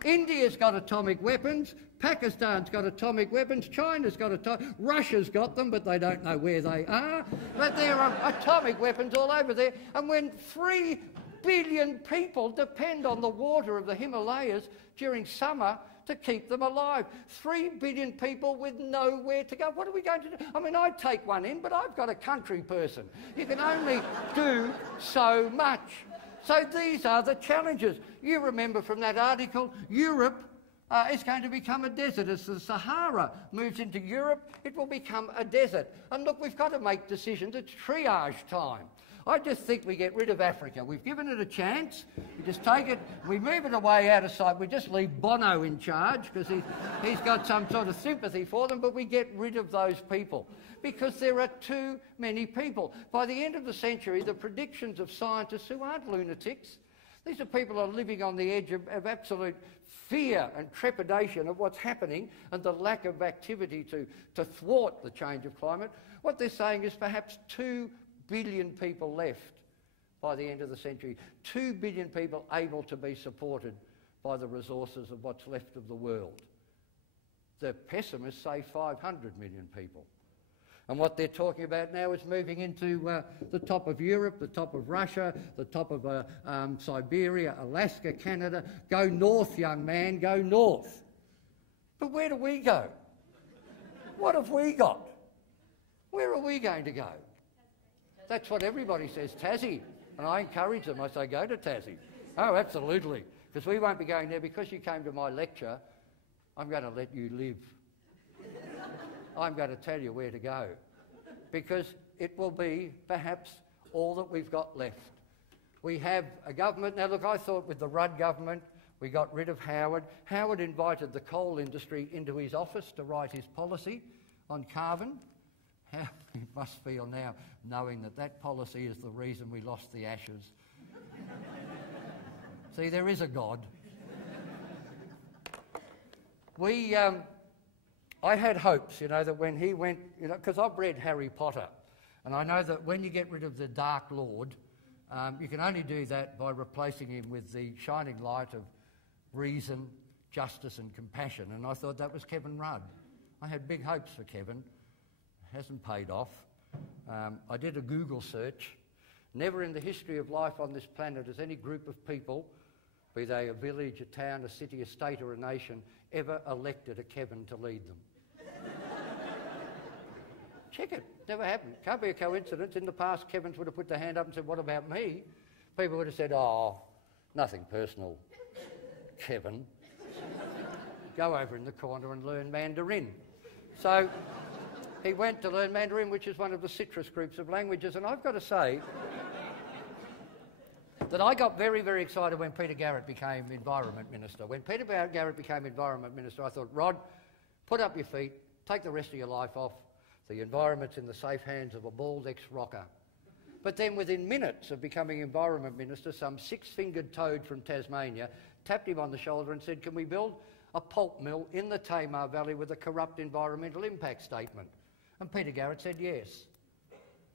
India's got atomic weapons, Pakistan's got atomic weapons, China's got Russia's got them, but they don't know where they are. But there are atomic weapons all over there. And when 3 billion people depend on the water of the Himalayas during summer to keep them alive. 3 billion people with nowhere to go. What are we going to do? I mean, I'd take one in, but I've got a country person. You can only do so much. So these are the challenges. You remember from that article, Europe is going to become a desert. As the Sahara moves into Europe, it will become a desert. And look, we've got to make decisions. It's triage time. I just think we get rid of Africa. We've given it a chance. We just take it, we move it away out of sight. We just leave Bono in charge because he's got some sort of sympathy for them, but we get rid of those people because there are too many people. By the end of the century, the predictions of scientists who aren't lunatics, these are people who are living on the edge of absolute fear and trepidation of what's happening and the lack of activity to thwart the change of climate. What they're saying is perhaps 2 billion people left by the end of the century. 2 billion people able to be supported by the resources of what's left of the world. The pessimists say 500 million people. And what they're talking about now is moving into the top of Europe, the top of Russia, the top of Siberia, Alaska, Canada. Go north, young man, go north. But where do we go? What have we got? Where are we going to go? That's what everybody says, Tassie. And I encourage them. I say, go to Tassie. Oh, absolutely. Because we won't be going there. Because you came to my lecture, I'm going to let you live. I'm going to tell you where to go. Because it will be, perhaps, all that we've got left. We have a government. Now, look, I thought with the Rudd government, we got rid of Howard. Howard invited the coal industry into his office to write his policy on carbon. How he must feel now, knowing that that policy is the reason we lost the Ashes. See, there is a God. I had hopes, you know, that when he went, you know, because I've read Harry Potter, and I know that when you get rid of the Dark Lord, you can only do that by replacing him with the shining light of reason, justice and compassion. And I thought that was Kevin Rudd. I had big hopes for Kevin. Hasn't paid off. I did a Google search. Never in the history of life on this planet has any group of people, be they a village, a town, a city, a state or a nation, ever elected a Kevin to lead them. Check it. Never happened. Can't be a coincidence. In the past, Kevins would have put their hand up and said, what about me? People would have said, oh, nothing personal, Kevin. Go over in the corner and learn Mandarin. So he went to learn Mandarin, which is one of the citrus groups of languages. And I've got to say that I got very, very excited when Peter Garrett became Environment Minister. When Peter Garrett became Environment Minister, I thought, Rod, put up your feet, take the rest of your life off. The environment's in the safe hands of a bald ex-rocker. But then within minutes of becoming Environment Minister, some six-fingered toad from Tasmania tapped him on the shoulder and said, can we build a pulp mill in the Tamar Valley with a corrupt environmental impact statement? And Peter Garrett said yes.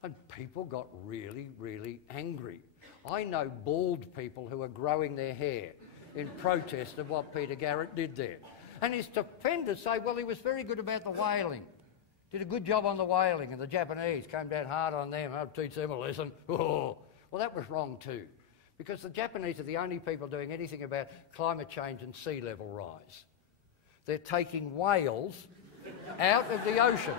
And people got really, really angry. I know bald people who are growing their hair in protest of what Peter Garrett did there. And his defenders say, well, he was very good about the whaling. Did a good job on the whaling, and the Japanese came down hard on them. I'll teach them a lesson. Oh. Well, that was wrong too, because the Japanese are the only people doing anything about climate change and sea level rise. They're taking whales out of the ocean.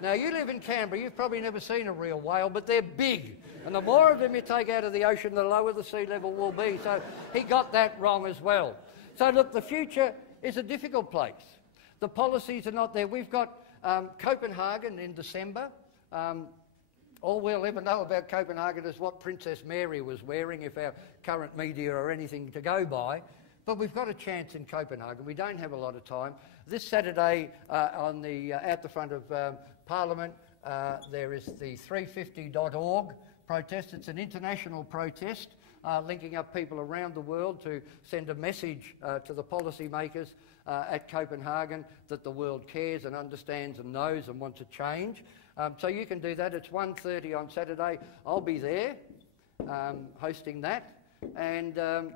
Now, you live in Canberra, you've probably never seen a real whale, but they're big. And the more of them you take out of the ocean, the lower the sea level will be. So he got that wrong as well. So look, the future is a difficult place. The policies are not there. We've got Copenhagen in December. All we'll ever know about Copenhagen is what Princess Mary was wearing, if our current media are anything to go by. But we've got a chance in Copenhagen. We don't have a lot of time. This Saturday out the front of Parliament, there is the 350.org protest. It's an international protest linking up people around the world to send a message to the policymakers at Copenhagen that the world cares and understands and knows and wants to change. So you can do that. It's 1:30 on Saturday. I'll be there hosting that. And to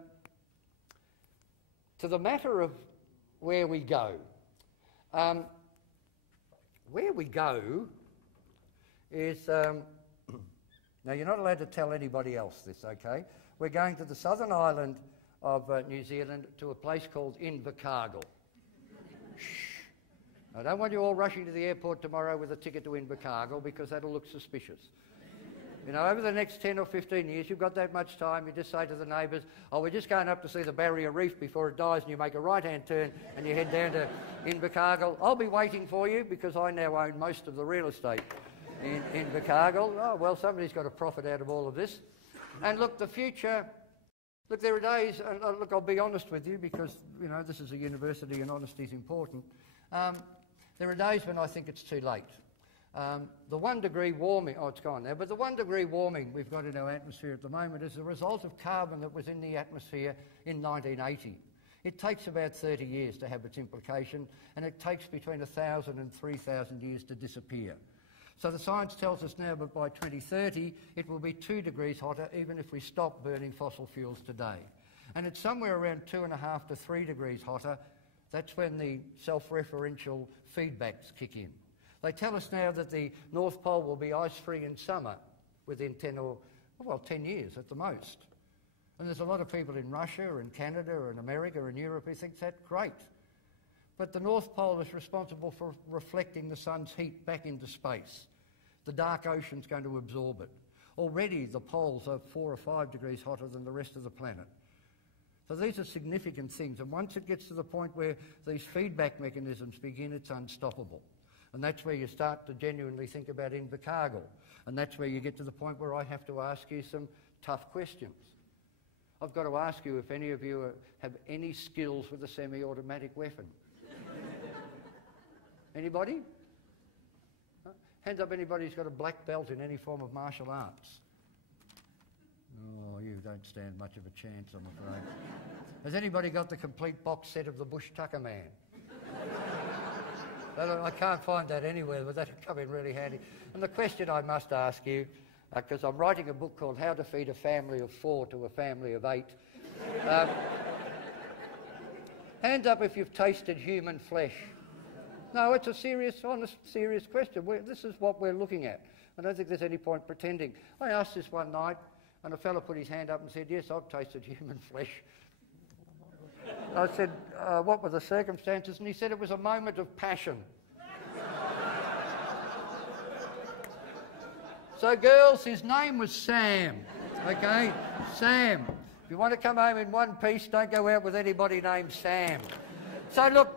the matter of where we go. Where we go is... now, you're not allowed to tell anybody else this, OK? We're going to the southern island of New Zealand to a place called Invercargill. Shh. I don't want you all rushing to the airport tomorrow with a ticket to Invercargill, because that'll look suspicious. You know, over the next 10 or 15 years, you've got that much time, you just say to the neighbours, oh, we're just going up to see the barrier reef before it dies, and you make a right-hand turn and you head down to Invercargill. I'll be waiting for you, because I now own most of the real estate in Invercargill. Oh, well, somebody's got a profit out of all of this. And look, the future... Look, there are days, and look, I'll be honest with you, because, you know, this is a university and honesty is important. There are days when I think it's too late. The 1 degree warming, oh, it's gone now, but the 1 degree warming we've got in our atmosphere at the moment is a result of carbon that was in the atmosphere in 1980. It takes about 30 years to have its implication, and it takes between 1,000 and 3,000 years to disappear. So the science tells us now that by 2030 it will be 2 degrees hotter, even if we stop burning fossil fuels today. And it's somewhere around 2.5 to 3 degrees hotter. That's when the self-referential feedbacks kick in. They tell us now that the North Pole will be ice-free in summer within 10 years at the most. And there's a lot of people in Russia and Canada and America and Europe who think that's great. But the North Pole is responsible for reflecting the sun's heat back into space. The dark ocean's going to absorb it. Already the poles are 4 or 5 degrees hotter than the rest of the planet. So these are significant things, and once it gets to the point where these feedback mechanisms begin, it's unstoppable. And that's where you start to genuinely think about Invercargill. And that's where you get to the point where I have to ask you some tough questions. I've got to ask you if any of you have any skills with a semi-automatic weapon. Anybody? Hands up anybody who's got a black belt in any form of martial arts. Oh, you don't stand much of a chance, I'm afraid. Has anybody got the complete box set of the Bush Tucker Man? I can't find that anywhere, but that'd come in really handy. And the question I must ask you, because I'm writing a book called How to Feed a Family of 4 to a Family of 8. Hands up if you've tasted human flesh. No, it's a serious, honest, serious question. This is what we're looking at. I don't think there's any point pretending. I asked this one night, and a fellow put his hand up and said, yes, I've tasted human flesh. I said, what were the circumstances? And he said it was a moment of passion. So girls, his name was Sam, okay? Sam. If you want to come home in one piece, don't go out with anybody named Sam. So look,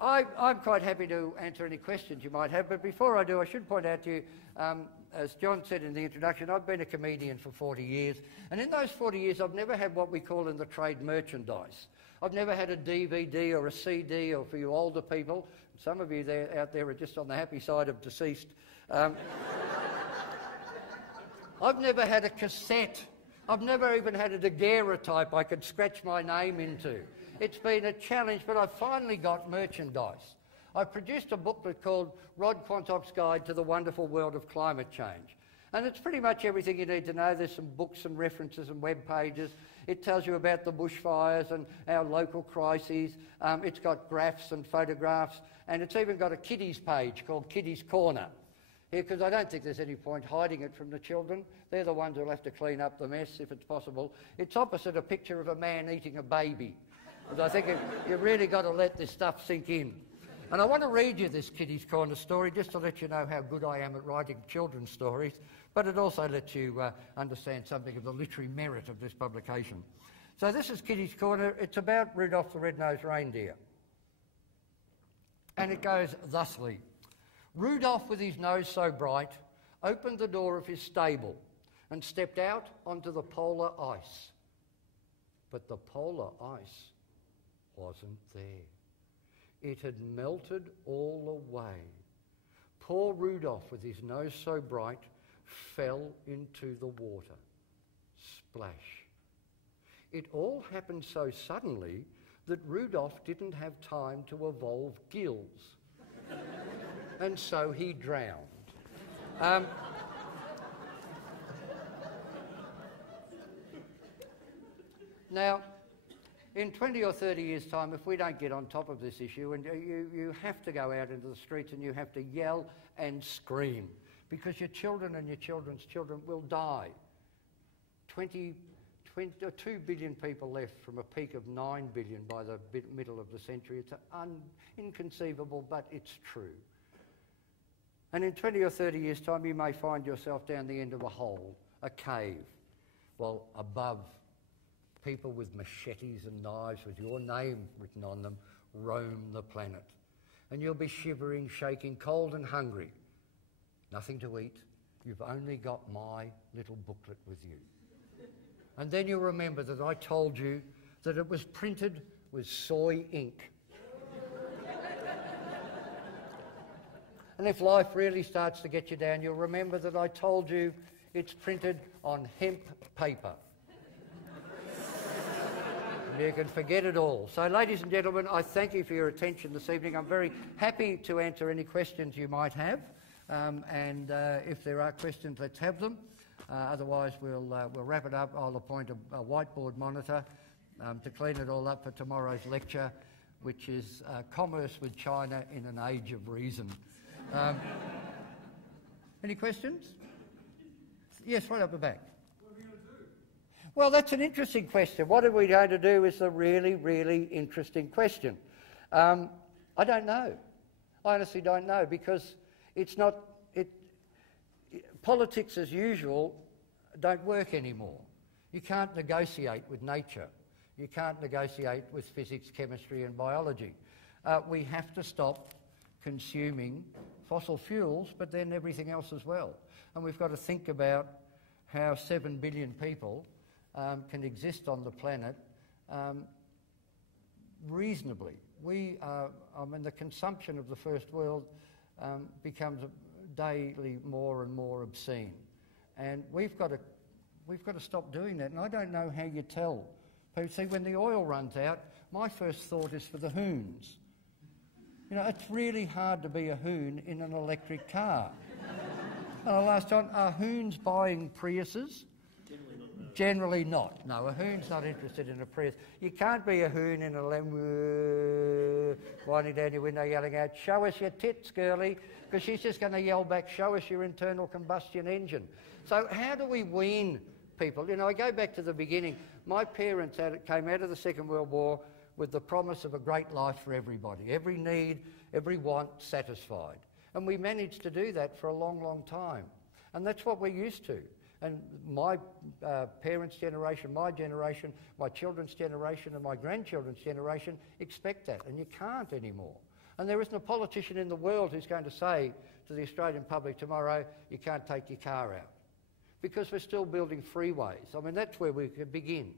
I'm quite happy to answer any questions you might have, but before I do, I should point out to you, as John said in the introduction, I've been a comedian for 40 years, and in those 40 years I've never had what we call in the trade merchandise. I've never had a DVD or a CD, or for you older people, some of you out there are just on the happy side of deceased. I've never had a cassette. I've never even had a daguerreotype I could scratch my name into. It's been a challenge, but I've finally got merchandise. I've produced a booklet called Rod Quantock's Guide to the Wonderful World of Climate Change. And it's pretty much everything you need to know. There's some books and references and web pages. It tells you about the bushfires and our local crises. It's got graphs and photographs, and it's even got a kiddies page called Kiddies Corner. Here, because I don't think there's any point hiding it from the children. They're the ones who'll have to clean up the mess if it's possible. It's opposite a picture of a man eating a baby. Because I think you've really got to let this stuff sink in. And I want to read you this Kiddies Corner story just to let you know how good I am at writing children's stories, but it also lets you understand something of the literary merit of this publication. So this is Kiddies Corner. It's about Rudolph the Red-Nosed Reindeer. And it goes thusly. Rudolph, with his nose so bright, opened the door of his stable and stepped out onto the polar ice. But the polar ice wasn't there. It had melted all away. Poor Rudolph, with his nose so bright, fell into the water. Splash. It all happened so suddenly that Rudolph didn't have time to evolve gills. And so he drowned. Now, in 20 or 30 years' time, if we don't get on top of this issue, and you have to go out into the streets and you have to yell and scream, because your children and your children's children will die. 2 billion people left from a peak of 9 billion by the middle of the century. It's inconceivable, but it's true. And in 20 or 30 years' time, you may find yourself down the end of a hole, a cave, while above, people with machetes and knives with your name written on them roam the planet. And you'll be shivering, shaking, cold and hungry. Nothing to eat. You've only got my little booklet with you. And then you'll remember that I told you that it was printed with soy ink. And if life really starts to get you down, you'll remember that I told you it's printed on hemp paper. You can forget it all. So, ladies and gentlemen, I thank you for your attention this evening. I'm very happy to answer any questions you might have. If there are questions, let's have them. Otherwise, we'll wrap it up. I'll appoint a whiteboard monitor to clean it all up for tomorrow's lecture, which is Commerce with China in an Age of Reason. Any questions? Yes, right up the back. Well, that's an interesting question. What are we going to do is a really, really interesting question. I don't know. I honestly don't know, because it's not... politics, as usual, don't work anymore. You can't negotiate with nature. You can't negotiate with physics, chemistry and biology. We have to stop consuming fossil fuels, but then everything else as well. And we've got to think about how 7 billion people can exist on the planet reasonably. The consumption of the first world becomes daily more and more obscene. And we've got to stop doing that. And I don't know how you tell people. See, when the oil runs out, my first thought is for the hoons. You know, it's really hard to be a hoon in an electric car. And I'll ask John, are hoons buying Priuses? Generally not. No, a hoon's not interested in a Prius. You can't be a hoon in a Lambo winding down your window yelling out, "Show us your tits, girlie," because she's just going to yell back, "Show us your internal combustion engine." So how do we wean people? You know, I go back to the beginning. My parents came out of the Second World War with the promise of a great life for everybody, every need, every want satisfied. And we managed to do that for a long, long time. And that's what we're used to. And my parents' generation, my generation, my children's generation and my grandchildren's generation expect that, and you can't anymore. And there isn't a politician in the world who's going to say to the Australian public tomorrow, you can't take your car out. Because we're still building freeways. I mean, that's where we could begin,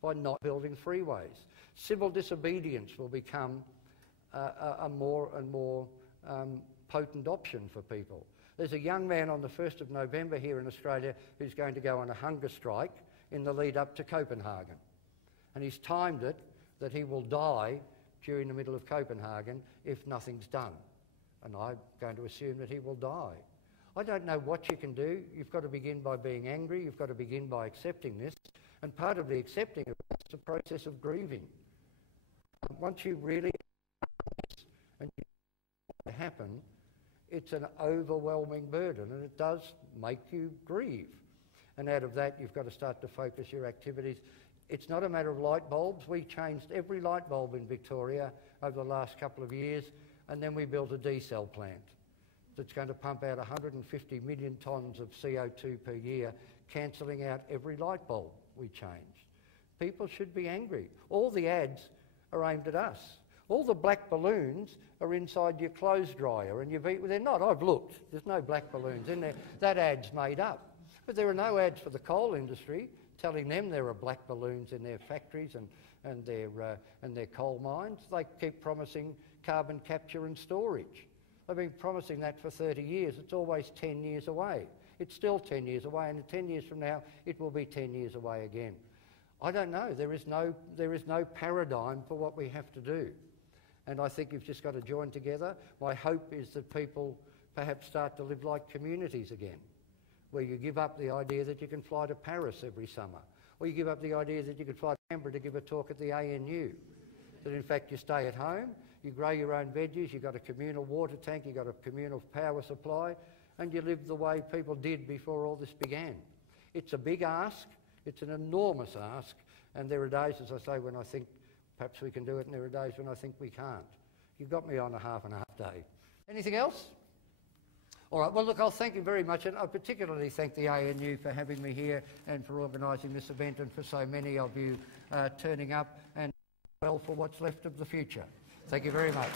by not building freeways. Civil disobedience will become a more and more potent option for people. There's a young man on the 1st of November here in Australia who's going to go on a hunger strike in the lead up to Copenhagen. And he's timed it that he will die during the middle of Copenhagen if nothing's done. And I'm going to assume that he will die. I don't know what you can do. You've got to begin by being angry. You've got to begin by accepting this. And part of the accepting of it is a process of grieving. Once you really and you want to happen, it's an overwhelming burden, and it does make you grieve. And out of that, you've got to start to focus your activities. It's not a matter of light bulbs. We changed every light bulb in Victoria over the last couple of years, and then we built a D-cell plant that's going to pump out 150 million tonnes of CO2 per year, cancelling out every light bulb we changed. People should be angry. All the ads are aimed at us. All the black balloons are inside your clothes dryer, and they're not. I've looked. There's no black balloons in there. That ad's made up. But there are no ads for the coal industry telling them there are black balloons in their factories and their coal mines. They keep promising carbon capture and storage. They've been promising that for 30 years. It's always 10 years away. It's still 10 years away, and in 10 years from now, it will be 10 years away again. I don't know. There is no paradigm for what we have to do. And I think you've just got to join together. My hope is that people perhaps start to live like communities again, where you give up the idea that you can fly to Paris every summer, or you give up the idea that you can fly to Canberra to give a talk at the ANU, that in fact you stay at home, you grow your own veggies, you've got a communal water tank, you've got a communal power supply, and you live the way people did before all this began. It's a big ask, it's an enormous ask, and there are days, as I say, when I think perhaps we can do it, and there are days when I think we can't. You've got me on a half and half day. Anything else? All right, well, look, I'll thank you very much, and I particularly thank the ANU for having me here and for organising this event, and for so many of you turning up, and well for what's left of the future. Thank you very much.